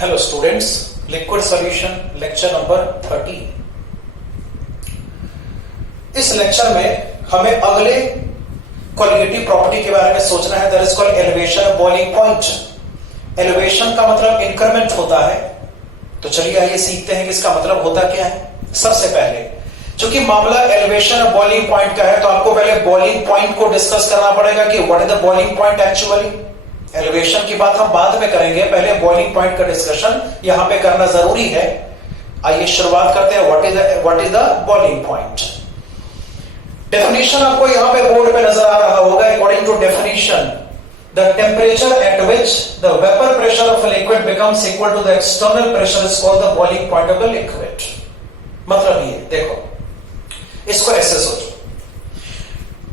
Hello students, liquid solution lecture number 30। इस lecture में हमें अगले क्वालिटेटिव प्रॉपर्टी के बारे में सोचना है, that is called elevation boiling point. Elevation का मतलब इंक्रीमेंट होता है। तो चलिए आइए सीखते हैं कि इसका मतलब होता क्या है। सबसे पहले चूंकि मामला एलिवेशन और बॉइलिंग पॉइंट का है, तो आपको पहले बॉइलिंग पॉइंट को डिस्कस करना पड़ेगा कि what is the boiling point actually. Elevation की बात हम बाद में करेंगे, पहले बॉइलिंग पॉइंट का डिस्कशन यहां पे करना जरूरी है। आइए शुरुआत करते हैं, what is the boiling point. Definition आपको यहां पे बोर्ड पे नजर आ रहा होगा। According to definition, the temperature at which the vapour pressure of a liquid becomes equal to the external pressure is called the boiling point of the liquid। मतलब ये देखो, इसको ऐसे सोचो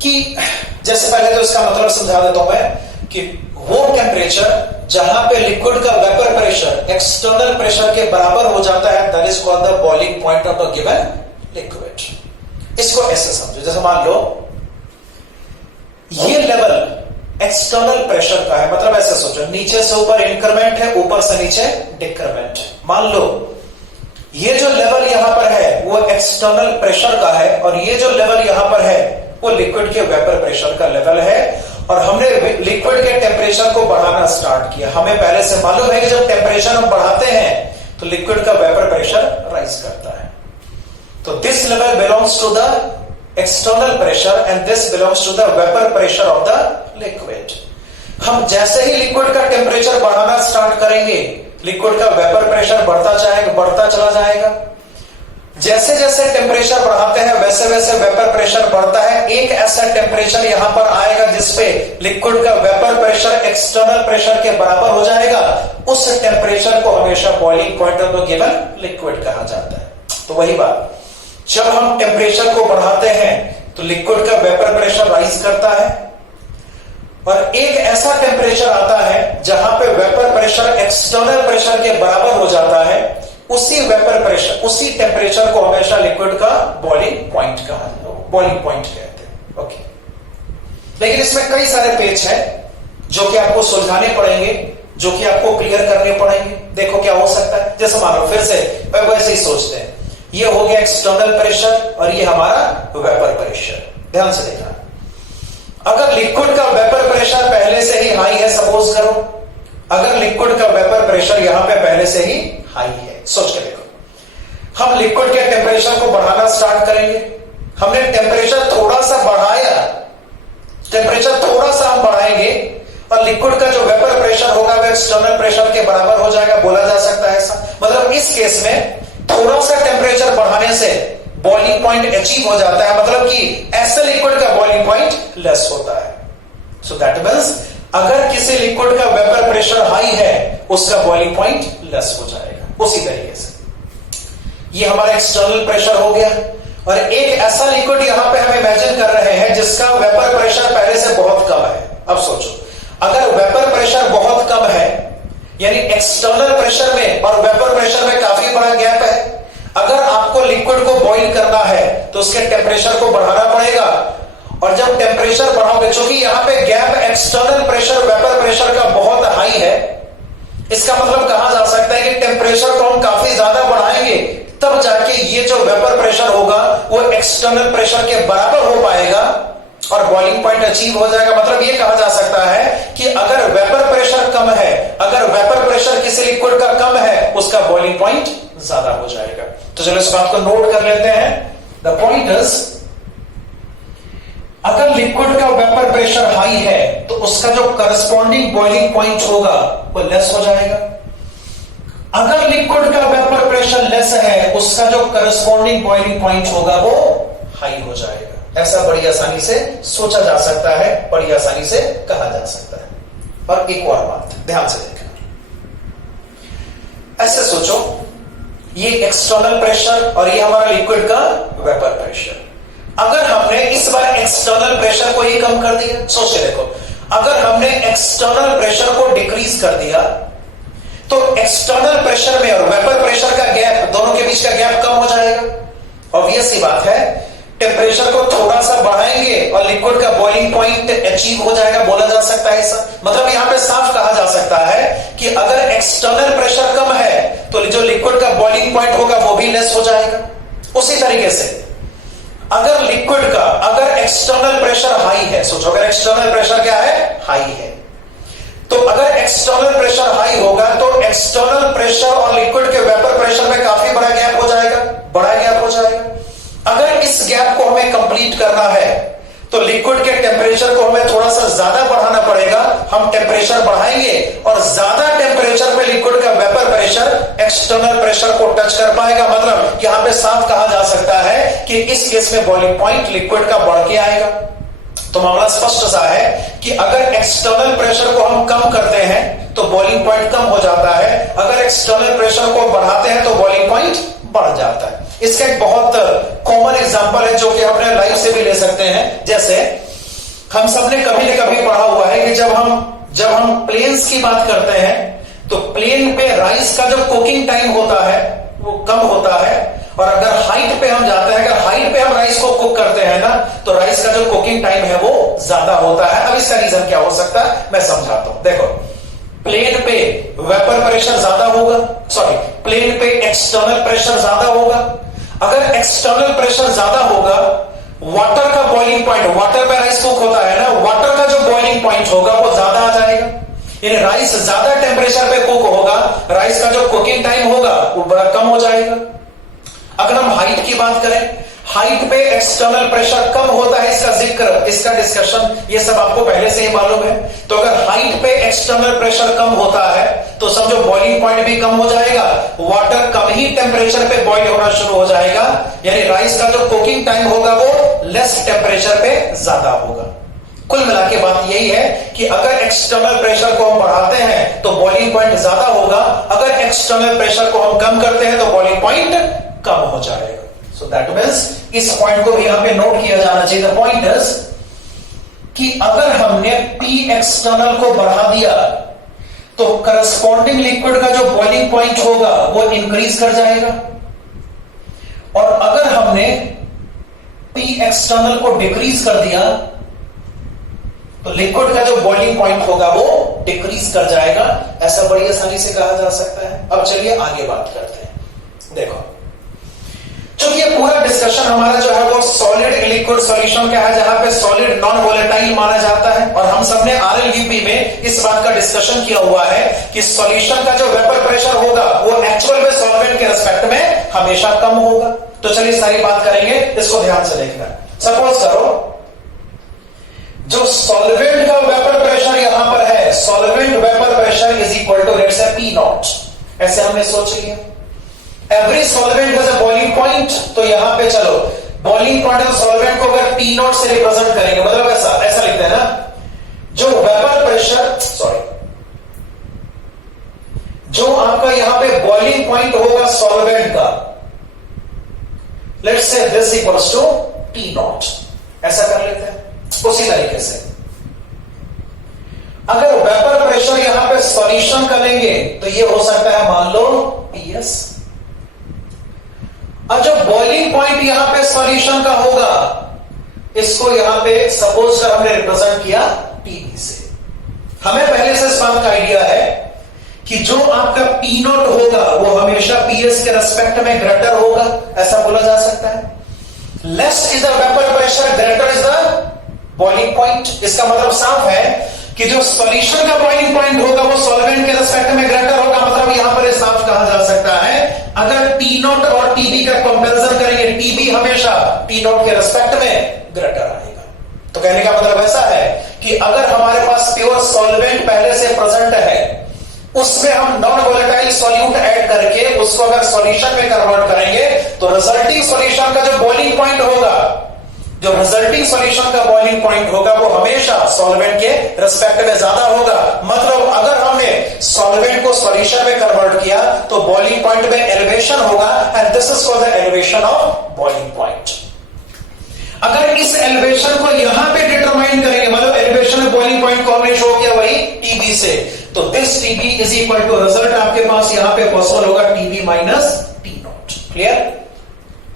कि जैसे पहले तो इसका मतलब समझा देता हूं मैं कि वो टेम्परेचर जहां पे लिक्विड का वेपर प्रेशर एक्सटर्नल प्रेशर के बराबर हो जाता है, that is called the boiling point of the given liquid. इसको ऐसे समझो, जैसे मान लो ये लेवल एक्सटर्नल प्रेशर का है, मतलब ऐसे सोचो नीचे से ऊपर इंक्रीमेंट है, ऊपर से नीचे डिक्रीमेंट है। मान लो ये जो लेवल यहां पर है वो एक्सटर्नल प्रेशर का है, और ये जो लेवल यहां पर है वो लिक्विड के वेपर प्रेशर का लेवल है। और हमने लिक्विड के टेम्परेचर को बढ़ाना स्टार्ट किया। हमें पहले से मालूम है कि जब टेम्परेचर हम बढ़ाते हैं तो लिक्विड का वेपर प्रेशर राइज करता है। तो this level belongs to the external pressure and this belongs to the vapour pressure of the liquid. हम जैसे ही लिक्विड का टेम्परेचर बढ़ाना स्टार्ट करेंगे, लिक्विड का वेपर प्रेशर बढ़ता चला जाएगा। जैसे जैसे टेम्परेचर बढ़ाते हैं वैसे वैसे वेपर प्रेशर बढ़ता है। एक ऐसा टेम्परेचर यहां पर आएगा जिसपे लिक्विड का वेपर प्रेशर एक्सटर्नल प्रेशर के बराबर हो जाएगा। उस टेम्परेचर को हमेशा boiling point of the given liquid कहा जाता है। तो वही बात, जब हम टेम्परेचर को बढ़ाते हैं तो लिक्विड का वेपर प्रेशर राइज करता है, और एक ऐसा टेम्परेचर आता है जहां पे वेपर प्रेशर एक्सटर्नल प्रेशर के बराबर हो जाता है। उसी वेपर प्रेशर, उसी टेम्परेचर को हमेशा लिक्विड का बॉइलिंग पॉइंट कहते हैं। ओके, लेकिन इसमें कई सारे पेच हैं जो कि आपको सुलझाने पड़ेंगे, जो कि आपको क्लियर करने पड़ेंगे। देखो क्या हो सकता है। जैसे मानो फिर से वैसे ही सोचते हैं, ये हो गया एक्सटर्नल प्रेशर और ये हमारा वेपर प्रेशर। ध्यान से देखना, अगर लिक्विड का वेपर प्रेशर पहले से ही हाई है, सपोज करो अगर लिक्विड का वेपर प्रेशर यहां पे पहले से ही हाई है, सोच के देखो, हम लिक्विड के टेम्परेचर को बढ़ाना स्टार्ट करेंगे। हमने टेम्परेचर थोड़ा सा बढ़ाया, टेम्परेचर थोड़ा सा हम बढ़ाएंगे और लिक्विड का जो वेपर प्रेशर होगा वो एक्सटर्नल प्रेशर के बराबर हो जाएगा, बोला जा सकता है ऐसा। मतलब इस केस में थोड़ा सा टेम्परेचर बढ़ाने से बॉइलिंग पॉइंट अचीव हो जाता है, मतलब कि ऐसे लिक्विड का बॉइलिंग पॉइंट लेस होता है। सो दैट मींस अगर किसी लिक्विड का वेपर प्रेशर हाई है, उसका बॉइलिंग पॉइंट लेस हो जाएगा। उसी तरीके से ये हमारा एक्सटर्नल प्रेशर हो गया, और एक ऐसा लिक्विड यहां पे हम इमेजिन कर रहे हैं जिसका वेपर प्रेशर पहले से बहुत कम है। अब सोचो, अगर वेपर प्रेशर बहुत कम है, यानी एक्सटर्नल प्रेशर में और वेपर प्रेशर में काफी बड़ा गैप है। अगर आपको लिक्विड को बॉइल करना है तो उसके टेम्परेचर को बढ़ाना पड़ेगा, और जब टेम्परेचर बढ़ाओगे, चूंकि यहां पे gap external pressure vapour pressure का बहुत हाई है, इसका मतलब कहा जा सकता है कि टेम्परेचर को हम काफी ज्यादा बढ़ाएंगे, तब जाके ये जो वेपर प्रेशर होगा वो एक्सटर्नल प्रेशर के बराबर हो पाएगा और बॉइलिंग पॉइंट अचीव हो जाएगा। मतलब ये कहा जा सकता है कि अगर वेपर प्रेशर कम है, अगर वेपर प्रेशर किसी लिक्विड का कम है, उसका बॉइलिंग पॉइंट ज्यादा हो जाएगा। तो चलो इस बात को नोट कर लेते हैं। द पॉइंट इज, अगर लिक्विड का वेपर प्रेशर हाई है तो उसका जो करस्पॉन्डिंग बॉइलिंग पॉइंट होगा वो लेस हो जाएगा। अगर लिक्विड का वेपर प्रेशर लेस है, उसका जो करस्पॉन्डिंग बॉइलिंग पॉइंट होगा वो हाई हो जाएगा। ऐसा बड़ी आसानी से सोचा जा सकता है, बड़ी आसानी से कहा जा सकता है। और एक और बात ध्यान से देखना, ऐसे सोचो ये एक्सटर्नल प्रेशर और ये हमारा लिक्विड का वेपर प्रेशर। अगर हमने इस बार एक्सटर्नल प्रेशर को ही कम कर दिया, सोचे देखो, अगर हमने एक्सटर्नल प्रेशर को डिक्रीज कर दिया तो एक्सटर्नल प्रेशर में और वेपर प्रेशर का गैप, दोनों के बीच का गैप कम हो जाएगा। ऑब्वियस सी बात है, टेम्परेचर को थोड़ा सा बढ़ाएंगे और लिक्विड का बॉइलिंग पॉइंट अचीव हो जाएगा, बोला जा सकता है ऐसा। मतलब यहां पे साफ कहा जा सकता है कि अगर एक्सटर्नल प्रेशर कम है तो जो लिक्विड का बॉइलिंग पॉइंट होगा वो भी लेस हो जाएगा। उसी तरीके से अगर लिक्विड का अगर एक्सटर्नल प्रेशर हाई है, सोचो अगर एक्सटर्नल प्रेशर क्या है, हाई है, तो अगर एक्सटर्नल प्रेशर हाई होगा तो एक्सटर्नल प्रेशर और लिक्विड के वेपर प्रेशर में काफी बड़ा गैप हो जाएगा, बड़ा गैप हो जाएगा। अगर इस गैप को हमें कंप्लीट करना है तो लिक्विड के टेम्परेचर को हमें थोड़ा सा ज्यादा बढ़ाना पड़ेगा। हम टेम्परेचर बढ़ाएंगे और ज्यादा टेम्परेचर पे लिक्विड का वेपर प्रेशर एक्सटर्नल प्रेशर को टच कर पाएगा। मतलब यहां पे साफ कहा जा सकता है कि इस केस में बॉइलिंग पॉइंट लिक्विड का बढ़ के आएगा। तो मामला स्पष्ट सा है कि अगर एक्सटर्नल प्रेशर को हम कम करते हैं तो बॉइलिंग पॉइंट कम हो जाता है, अगर एक्सटर्नल प्रेशर को बढ़ाते हैं तो बॉइलिंग पॉइंट बढ़ जाता है। इसका एक बहुत कॉमन एग्जांपल है जो कि अपने लाइफ से भी ले सकते हैं। जैसे हम सबने कभी न कभी पढ़ा हुआ है कि जब हम प्लेन्स की बात करते हैं तो प्लेन पे राइस का जो कुकिंग टाइम होता है वो कम होता है, और अगर हाइट पे हम जाते हैं, अगर हाइट पे हम राइस को कुक करते हैं ना तो राइस का जो कुकिंग टाइम है वो ज्यादा होता है। अब इसका रीजन क्या हो सकता है मैं समझाता हूं। देखो, प्लेन पे वेपर प्रेशर ज्यादा होगा, सॉरी प्लेन पे एक्सटर्नल प्रेशर ज्यादा होगा। अगर एक्सटर्नल प्रेशर ज्यादा होगा, वाटर का बॉइलिंग पॉइंट, वाटर में राइस कुक होता है ना, वाटर का जो बॉइलिंग पॉइंट होगा वो ज्यादा आ जाएगा, यानी राइस ज्यादा टेम्परेचर पे कुक होगा, राइस का जो कुकिंग टाइम होगा वो बड़ा कम हो जाएगा। अगर हम हाइट की बात करें, हाइट पे एक्सटर्नल प्रेशर कम होता है, इसका जिक्र, इसका डिस्कशन ये सब आपको पहले से ही मालूम है। तो अगर हाइट पे एक्सटर्नल प्रेशर कम होता है तो समझो बॉइलिंग पॉइंट भी कम हो जाएगा, वाटर कम ही टेम्परेचर पे बॉइल होना शुरू हो जाएगा, यानी राइस का जो कुकिंग टाइम होगा वो लेस टेम्परेचर पे ज्यादा होगा। कुल मिला के बात यही है कि अगर एक्सटर्नल प्रेशर को हम बढ़ाते हैं तो बॉइलिंग पॉइंट ज्यादा होगा, अगर एक्सटर्नल प्रेशर को हम कम करते हैं तो बॉइलिंग पॉइंट कम हो जाएगा। सो दैट मींस इस पॉइंट को भी यहां पे नोट किया जाना चाहिए। द पॉइंट इज कि अगर हमने P एक्सटर्नल को बढ़ा दिया तो करस्पॉन्डिंग लिक्विड का जो बॉइलिंग पॉइंट होगा वो इंक्रीज कर जाएगा, और अगर हमने P एक्सटर्नल को डिक्रीज कर दिया तो लिक्विड का जो बॉइलिंग पॉइंट होगा वो डिक्रीज कर जाएगा। ऐसा बड़ी आसानी से कहा जा सकता है। अब चलिए आगे बात करते हैं। देखो, क्योंकि ये पूरा डिस्कशन हमारा जो है वो सॉलिड लिक्विड सॉल्यूशन का है, जहां पे सॉलिड नॉन वोलेटाइल माना जाता है, और हम सबने आरएलवीपी में इस बात का डिस्कशन किया हुआ है कि सॉल्यूशन का जो वेपर प्रेशर होगा वो एक्चुअल में सॉल्वेंट के रिस्पेक्ट में हमेशा कम होगा। तो चलिए सारी बात करेंगे, इसको ध्यान से देखना। सपोज करो जो सॉल्वेंट का वेपर प्रेशर यहां पर है, solvent vapour pressure is equal to let's say P naught, ऐसे हमने सोच लिया। Every solvent has a boiling point, तो यहां पे चलो बॉइलिंग पॉइंट ऑफ सॉल्वेंट को अगर पी नॉट से रिप्रेजेंट करेंगे, मतलब ऐसा लिखते हैं ना, जो वेपर प्रेशर, सॉरी, जो आपका यहां पे बॉइलिंग पॉइंट होगा सॉल्वेंट का, let's say this equals to P naught, ऐसा कर लेते हैं। उसी तरीके से अगर वेपर प्रेशर यहां पे सॉल्यूशन करेंगे तो ये हो सकता है मान लो पीएस, और जो बॉइलिंग पॉइंट यहां पे सॉल्यूशन का होगा इसको यहां पे सपोज कर हमने रिप्रेजेंट किया टीबी से। हमें पहले से इस बात का आइडिया है कि जो आपका पी नॉट होगा वो हमेशा पीएस के रेस्पेक्ट में ग्रेटर होगा, ऐसा बोला जा सकता है। Less is the vapour pressure, greater is the boiling point. इसका मतलब साफ है कि जो सॉल्यूशन का बॉइलिंग पॉइंट होगा वो सॉल्वेंट के रेस्पेक्ट में ग्रेटर होगा। मतलब यहां पर साफ कहा जा सकता है अगर टी नॉट और टीबी का कंपैरिजन करेंगे, टीबी हमेशा टी नॉट के रेस्पेक्ट में ग्रेटर आएगा। तो कहने का मतलब ऐसा है कि अगर हमारे पास प्योर सॉल्वेंट पहले से प्रेजेंट है, उसमें हम नॉन वोलेटाइल सॉल्यूट ऐड करके उसको अगर सॉल्यूशन में कन्वर्ट करेंगे तो रिजल्टिंग सॉल्यूशन का जो बॉइलिंग पॉइंट होगा, जो रिजल्टिंग सॉल्यूशन का बॉइलिंग पॉइंट होगा वो हमेशा सॉल्वेंट के रिस्पेक्ट में ज्यादा होगा। मतलब अगर हमने सॉल्वेंट को सॉल्यूशन में कन्वर्ट किया तो बॉइलिंग पॉइंट में एलिवेशन होगा, and this is called the elevation of boiling point. अगर इस एलिवेशन को यहां पे डिटरमाइन करेंगे, मतलब एलिवेशन में बॉइलिंग पॉइंट को हमने शो किया वही टीबी से, तो this TB is equal to result आपके पास यहां पे पॉसिबल होगा TB minus T naught. Clear?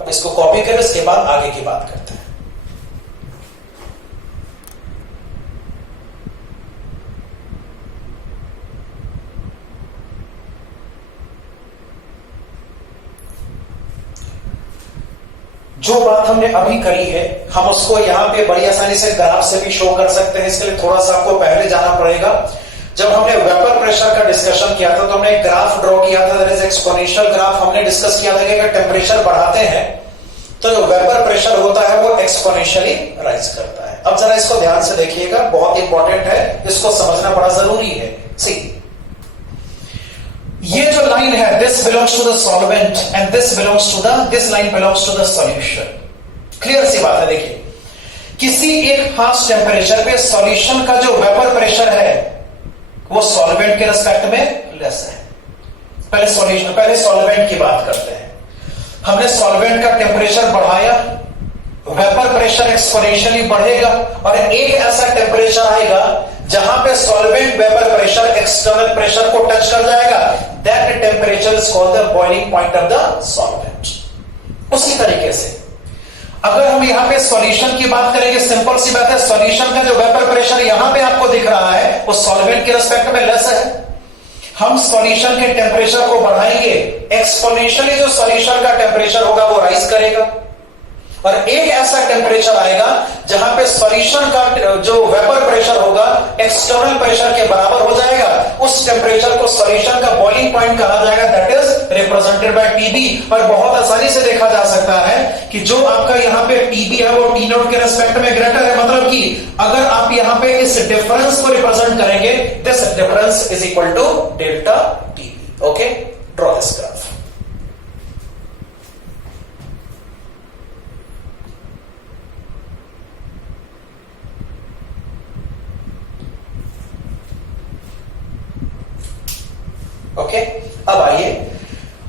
अब इसको कॉपी करें, इसके बाद आगे की बात करते हैं। जो बात हमने अभी करी है हम उसको यहां पे बड़ी आसानी से ग्राफ से भी शो कर सकते हैं। इसके लिए थोड़ा सा आपको पहले जाना पड़ेगा। जब हमने वेपर प्रेशर का डिस्कशन किया था तो हमने एक ग्राफ ड्रॉ किया था, दैट इज एक्सपोनेंशियल ग्राफ। हमने डिस्कस किया था कि अगर टेम्परेचर बढ़ाते हैं तो जो वेपर प्रेशर होता है वो एक्सपोनेंशियली राइज करता है। अब जरा इसको ध्यान से देखिएगा, बहुत इंपॉर्टेंट है, इसको समझना बड़ा जरूरी है। सी, ये जो लाइन है this belongs to the solvent and this belongs to the this line belongs to the solution. Clear सी बात है। देखिए, किसी एक खास टेम्परेचर पे सॉल्यूशन का जो वेपर प्रेशर है वो सॉल्वेंट के रिस्पेक्ट में लेस है। पहले सॉल्वेंट की बात करते हैं। हमने सॉल्वेंट का टेम्परेचर बढ़ाया, वेपर प्रेशर एक्सपोनेंशियली बढ़ेगा और एक ऐसा टेम्परेचर आएगा जहां पे solvent vapour pressure external pressure को टच कर जाएगा। That temperature is called the boiling point of the solvent. उसी तरीके से अगर हम यहां पे सॉल्यूशन की बात करेंगे, सिंपल सी बात है, सॉल्यूशन का जो वेपर प्रेशर यहां पे आपको दिख रहा है वो सॉल्वेंट के रिस्पेक्ट में लेस है। हम सॉल्यूशन के टेम्परेचर को बढ़ाएंगे, एक्सपोनेंशियली जो सॉल्यूशन का टेम्परेचर होगा वो राइज करेगा और एक ऐसा टेम्परेचर आएगा जहां पे सॉल्यूशन का जो वेपर प्रेशर होगा एक्सटर्नल प्रेशर के बराबर हो जाएगा। उस टेम्परेचर को सॉल्यूशन का बॉइलिंग पॉइंट कहा जाएगा, that is represented by TB. और बहुत आसानी से देखा जा सकता है कि जो आपका यहां पे टीबी है वो टी नोट के रेस्पेक्ट में ग्रेटर है। मतलब कि अगर आप यहां पे इस डिफरेंस को रिप्रेजेंट करेंगे, this difference is equal to delta TB. Okay, draw this graph. Okay, अब आइए,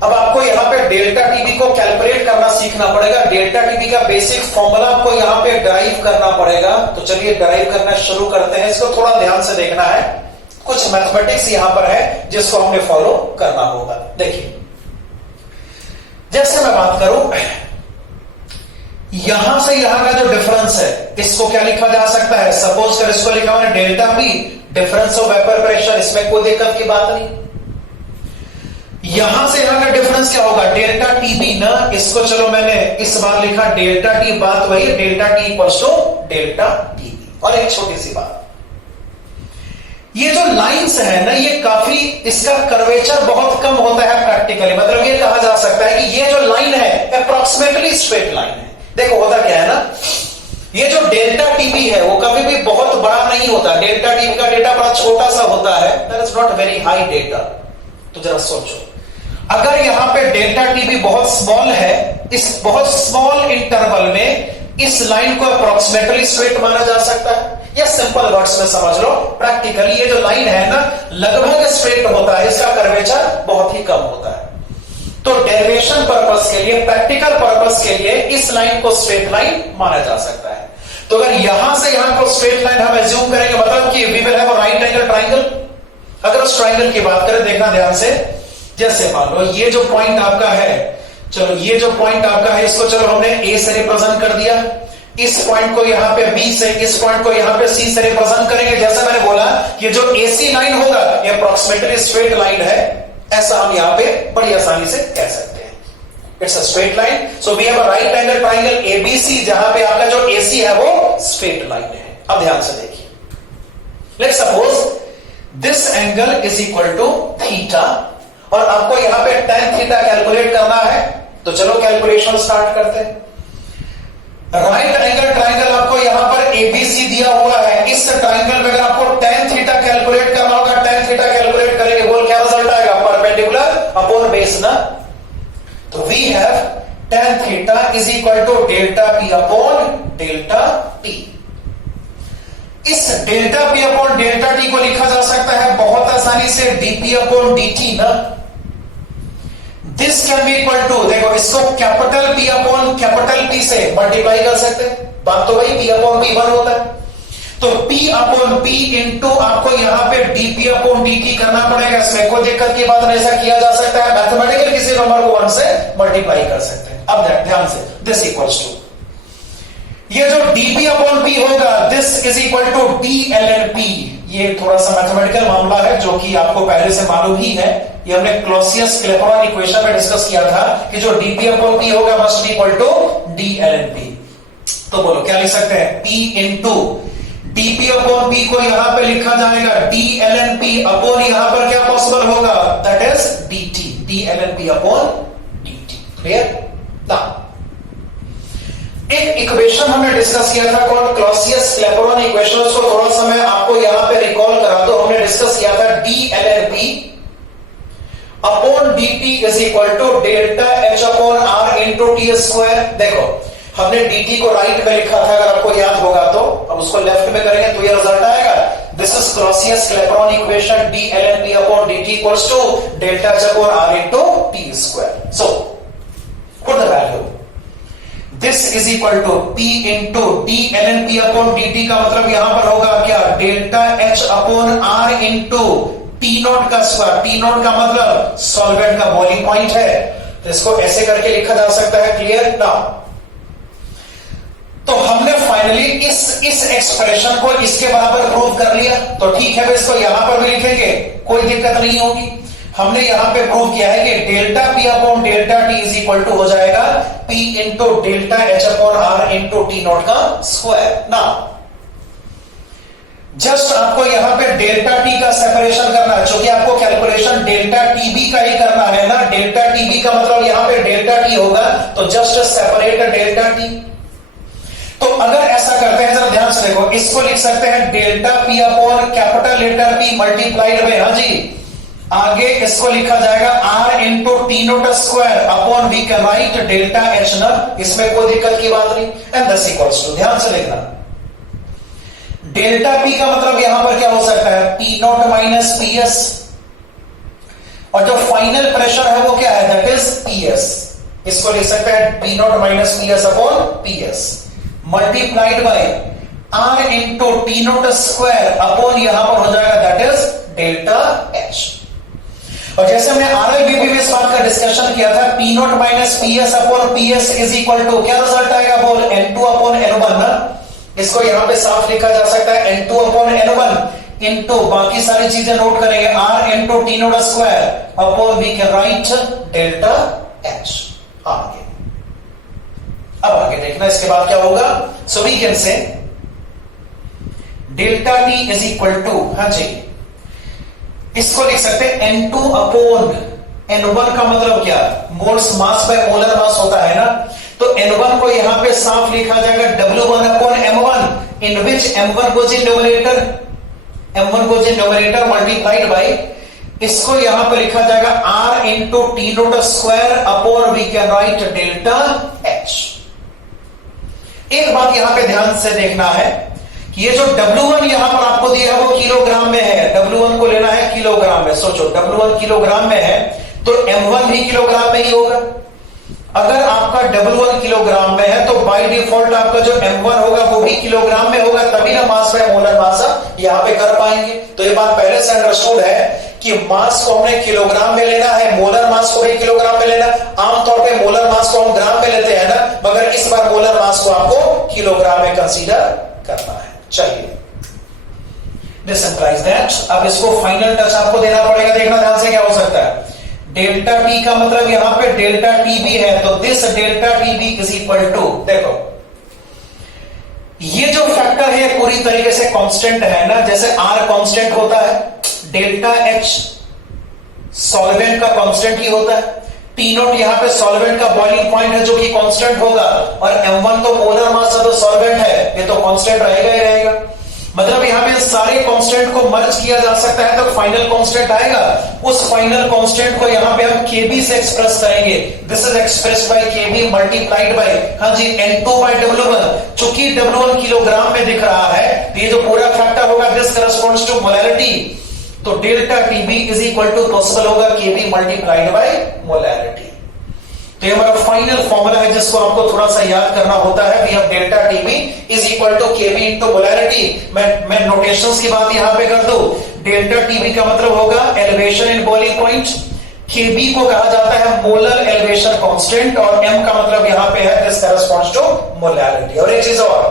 अब आपको यहां पे डेल्टा टीबी को कैलकुलेट करना सीखना पड़ेगा। डेल्टा टीबी का बेसिक फॉर्मूला आपको यहां पे डराइव करना पड़ेगा। तो चलिए डराइव करना शुरू करते हैं। इसको थोड़ा ध्यान से देखना है, कुछ मैथमेटिक्स यहां पर है जिसको हमें फॉलो करना होगा। देखिए, जैसे मैं बात करूं, यहां से यहां का जो डिफरेंस है इसको क्या लिखा जा सकता है? सपोज कर इसको लिखा हुआ है delta P, difference of vapour pressure. इसमें कोई दिक्कत की बात नहीं। यहां से यहां का डिफरेंस क्या होगा? डेल्टा टीबी ना, इसको चलो मैंने इस बार लिखा डेल्टा टी, बात वही है, delta T equals to delta TB. और एक छोटी सी बात, ये जो लाइंस है ना, ये काफी, इसका कर्वेचर बहुत कम होता है प्रैक्टिकली। मतलब ये कहा जा सकता है कि ये जो लाइन है अप्रोक्सीमेटली स्ट्रेट लाइन है। देखो होता क्या है ना, ये जो डेल्टा टीबी है वो कभी भी बहुत बड़ा नहीं होता। डेल्टा टीबी का डेटा बड़ा छोटा सा होता है, that is not very high data. तो जरा सोचो, अगर यहां पे डेल्टा टीबी बहुत स्मॉल है, इस बहुत स्मॉल इंटरवल में इस लाइन को अप्रोक्सीमेटली स्ट्रेट माना जा सकता है। या सिंपल वर्ड्स में समझ लो, प्रैक्टिकली ये जो लाइन है ना लगभग स्ट्रेट होता है, इसका कर्वेचर बहुत ही कम होता है। तो डेरिवेशन पर्पस के लिए, प्रैक्टिकल पर्पस के लिए इस लाइन को स्ट्रेट लाइन माना जा सकता है। तो अगर यहां से यहां को स्ट्रेट लाइन हम एज्यूम करेंगे, मतलब कि we will have a right angle triangle. अगर उस ट्राइंगल की बात करें, देखना ध्यान से, जैसे मान लो ये जो पॉइंट आपका है, चलो ये जो पॉइंट आपका है इसको चलो हमने ए से रिप्रेजेंट कर दिया, इस पॉइंट को यहां पे बी से, इस पॉइंट को यहां पे सी से रिप्रेजेंट करेंगे। जैसा मैंने बोला ये जो एसी लाइन होगा ये अप्रोक्सीमेटली स्ट्रेट लाइन है, ऐसा हम यहां पे बड़ी आसानी से कह सकते हैं। It's a straight line. So we have a right angle triangle ABC, जहां पे आपका जो एसी है वो स्ट्रेट लाइन है। अब ध्यान से देखिए, let's suppose this angle is equal to theta और आपको यहां पे tan थीटा कैलकुलेट करना है। तो चलो कैलकुलेशन स्टार्ट करते हैं। राइट एंगल ट्राइंगल आपको यहां पर एबीसी दिया हुआ है, इस ट्राइंगल में अगर आपको tan थीटा कैलकुलेट करना होगा, tan थीटा कैलकुलेट करेंगे, बोल क्या रिजल्ट आएगा? परपेंडिकुलर अपॉन बेस ना। तो we have tan theta is equal to delta P upon delta T. इस delta P upon delta T को लिखा जा सकता है बहुत आसानी से डीपी अपॉन डीटी ना। This can be equal to, देखो इसको capital P upon capital P से मल्टीप्लाई कर सकते हैं, बात तो वही पी अपॉन पी वन होता है। तो पी अपॉन पी इंटू आपको यहां पे डीपी अपॉन डीटी करना पड़ेगा। इसमें कोई दिक्कत की बात नहीं, ऐसा किया जा सकता है, मैथमेटिकल किसी नंबर को वन से मल्टीप्लाई कर सकते हैं। अब ध्यान से, दिस इक्वल्स टू, ये जो dp अपॉन p होगा this is equal to d l n p. ये थोड़ा सा मैथमेटिकल मामला है जो कि आपको पहले से मालूम ही है। ये हमने क्लॉसियस क्लैपेरॉन इक्वेशन में डिस्कस किया था कि जो dP अपॉन P होगा must be equal to D ln P। तो बोलो क्या लिख सकते हैं, P into dP upon P को यहां पे लिखा जाएगा D ln P अपॉन यहां पर क्या पॉसिबल होगा, that is dt, D ln P upon dt। Clear ना। एक इक्वेशन हमने डिस्कस किया था कौन, क्लॉसियस क्लैपेरॉन इक्वेशन। उसको थोड़ा सा मैं आपको यहां पे रिकॉल करा दो। हमने डिस्कस किया था D ln P upon dt is equal to delta H upon R into T square. देखो हमने dt को राइट में लिखा था, अगर आपको याद होगा तो। अब उसको लेफ्ट में करेंगे तो ये रिजल्ट आएगा, this is Clausius Clapeyron equation D ln P upon dt equals to delta H upon R into T square. So put the value, this is equal to P into D ln P upon dt का मतलब यहां पर होगा क्या, delta H upon R into T naught का square. T naught का मतलब solvent का बॉइलिंग पॉइंट है, तो इसको ऐसे करके लिखा जा सकता है। क्लियर ना। तो हमने फाइनली इस एक्सप्रेशन को इसके बराबर प्रूव कर लिया, तो ठीक है, इसको यहां पर भी लिखेंगे, कोई दिक्कत नहीं होगी। हमने यहां पे प्रूव किया है कि delta P upon delta T is equal to हो जाएगा P into delta H upon R into T naught का स्क्वायर ना। जस्ट आपको यहां पे डेल्टा T का सेपरेशन करना है, क्योंकि आपको कैलकुलेशन डेल्टा TB का ही करना है ना। डेल्टा TB का मतलब यहां पे डेल्टा T होगा, तो जस्ट सेपरेट डेल्टा T। तो अगर ऐसा करते हैं, जरा ध्यान से देखो, इसको लिख सकते हैं delta P upon capital letter P multiplied में, हाँ जी, आगे इसको लिखा जाएगा R into T naught square upon we can write delta H ना। इसमें कोई दिक्कत की बात नहीं। एंड दिस इक्वल्स टू, ध्यान से देखना, डेल्टा P का मतलब यहां पर क्या हो सकता है, P नॉट माइनस PS, और जो फाइनल प्रेशर है वो क्या है, दैट इज PS। इसको लिख सकते हैं P naught minus PS upon PS multiplied by R into T naught square upon यहां पर हो जाएगा दैट इज डेल्टा H। और जैसे हमने RIBB में इस बात का डिस्कशन किया था, P naught minus PS upon PS is equal to क्या रिजल्ट आएगा, बोल N2 अपॉन N1 ना। इसको यहां पे साफ लिखा जा सकता है N2 अपॉन N1 इंटू बाकी सारी चीजें नोट करेंगे, R into T naught square upon we can write delta H। आगे अब आगे देखना इसके बाद क्या होगा। So we can say delta T is equal to, हाँ जी, इसको लिख सकते हैं N2 अपॉन N1 का मतलब क्या, moles mass by molar mass होता है ना। तो N1 को यहां पे साफ लिखा जाएगा W1 upon M1 in which M1 goes in numerator, M1 goes in numerator multiplied by, इसको यहां पे लिखा जाएगा R into T naught square upon we can write delta H। एक बात यहां पे ध्यान से देखना है कि ये जो W1 यहां पर आपको दिया है वो किलोग्राम में है, W1 को लेना है किलोग्राम में। सोचो W1 किलोग्राम में है तो M1 भी किलोग्राम में ही होगा। अगर आपका W1 किलोग्राम में है तो बाय डिफॉल्ट आपका जो M1 होगा वो भी किलोग्राम में होगा, तभी ना मास बाय मोलर मास यहां पे कर पाएंगे। तो ये बात पहले से अंडरस्टूड है कि मास को हमने किलोग्राम में लेना है, मोलर मास को भी किलोग्राम में लेना। आमतौर पे मोलर मास को हम ग्राम में लेते हैं ना, मगर इस बार मोलर मास को आपको किलोग्राम में कंसीडर करना है। चलिए, दिस इंप्लाइज दैट अब इसको फाइनल टच आपको देना पड़ेगा। देखना ध्यान से क्या हो सकता है, डेल्टा T का मतलब यहां पे डेल्टा TB है, तो this delta TB is equal to, देखो ये जो फैक्टर है पूरी तरीके से कांस्टेंट है ना। जैसे R कांस्टेंट होता है, डेल्टा H सॉल्वेंट का कांस्टेंट ही होता है, T नॉट यहां पे सॉल्वेंट का बॉइलिंग पॉइंट है जो कि कांस्टेंट होगा, और M1 तो मोलर मास है तो सॉल्वेंट है, ये तो कांस्टेंट रहेगा ही रहेगा। मतलब यहां पे सारे कांस्टेंट को मर्ज किया जा सकता है तो फाइनल कांस्टेंट आएगा। उस फाइनल कांस्टेंट को यहां पे हम Kb से एक्सप्रेस करेंगे, this is express bye Kb multiplied bye, हाँ जी, N2 बाय W1। चूंकि W1 किलोग्राम में दिख रहा है तो ये जो पूरा फैक्टर होगा दिस करस्पॉन्ड्स टू मोलैरिटी, तो delta TB is equal to possible होगा Kb मल्टीप्लाइड बाय मोलैरिटी। तो ये हमारा फाइनल फॉर्मूला है जिसको आपको थोड़ा सा याद करना होता है। We have delta TB is equal to Kb into molarity. मैं नोटेशंस की बात यहां पे कर दूं, डेल्टा TB का मतलब होगा elevation in boiling point, Kb को कहा जाता है मोलर एलिवेशन कांस्टेंट, और M का मतलब यहां पे है दिस करेस्पॉन्ड्स टू मोलैरिटी। और एक चीज और,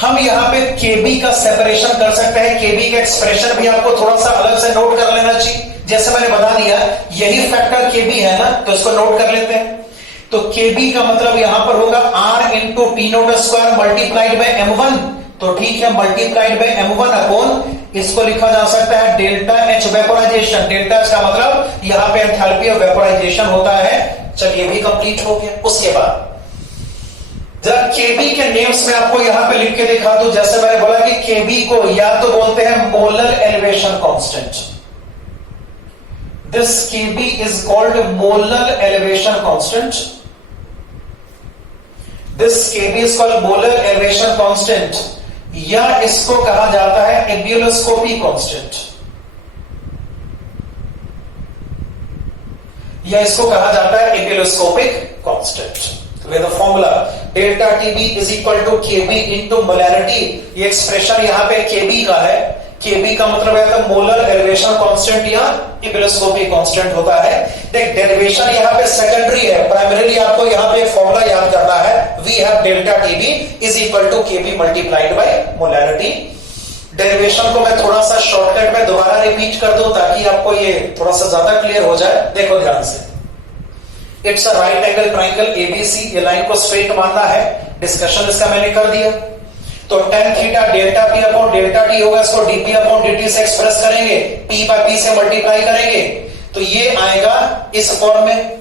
हम यहां पे केबी का सेपरेशन कर सकते हैं। केबी का एक्सप्रेशन भी आपको थोड़ा सा अलग से नोट कर लेना चाहिए। जैसे मैंने बता दिया यही फैक्टर केबी है ना, तो इसको नोट कर लेते हैं। तो केबी का मतलब यहां पर होगा R into T naught square multiplied by m1। तो ठीक है, मल्टीप्लाइड बाय m1 अपॉन इसको लिखा जा सकता है delta H vaporisation. Delta H का मतलब यहां पे एंथैल्पी ऑफ वेपोराइजेशन होता है। चलिए भी कंप्लीट हो गया। उसके बाद जरा केबी के नेम्स में आपको यहां पे लिख के दिखा दूं। जैसे मैंने बोला कि केबी को या तो बोलते हैं molar elevation constant. This KB is called molar elevation constant. This KB is called molar elevation constant, या इसको कहा जाता है एब्यूलोस्कोपी कांस्टेंट, या इसको कहा जाता है ebullioscopic constant. With the formula delta TB is equal to KB into molarity. ये एक्सप्रेशन यहां पे केबी का है। केबी का मतलब है तो मोलर एलिवेशन कांस्टेंट या एब्यूलोस्कोपी कांस्टेंट होता है। देख डेरिवेशन यहां पे सेकेंडरी है, प्राइमरीली आपको यहां पे फॉर्मूला याद करना है। We have delta TB is equal to Kb multiplied by molarity. Derivation को मैं थोड़ा सा शॉर्टकट में दोबारा रिपीट कर दूं ताकि आपको ये थोड़ा सा ज्यादा क्लियर हो जाए। देखो ध्यान से, it's a right angle triangle ABC. ये लाइन को स्ट्रेट मानना है। डिस्कशन इसका मैंने कर दिया। तो tan theta delta P upon delta T होगा, इसको डीपी अपॉन डीटी से एक्सप्रेस करेंगे, पी बाय पी से मल्टीप्लाई करेंगे तो ये आएगा इस फॉर्म में।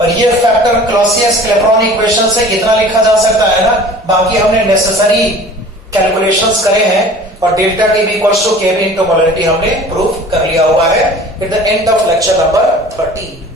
और ये फैक्टर क्लॉसियस क्लेपेरॉन इक्वेशन से कितना लिखा जा सकता है ना। बाकी हमने नेसेसरी कैलकुलेशंस करे हैं और delta T B equals to Kb into molarity हमने प्रूफ कर लिया हुआ है। At the end of lecture number 13।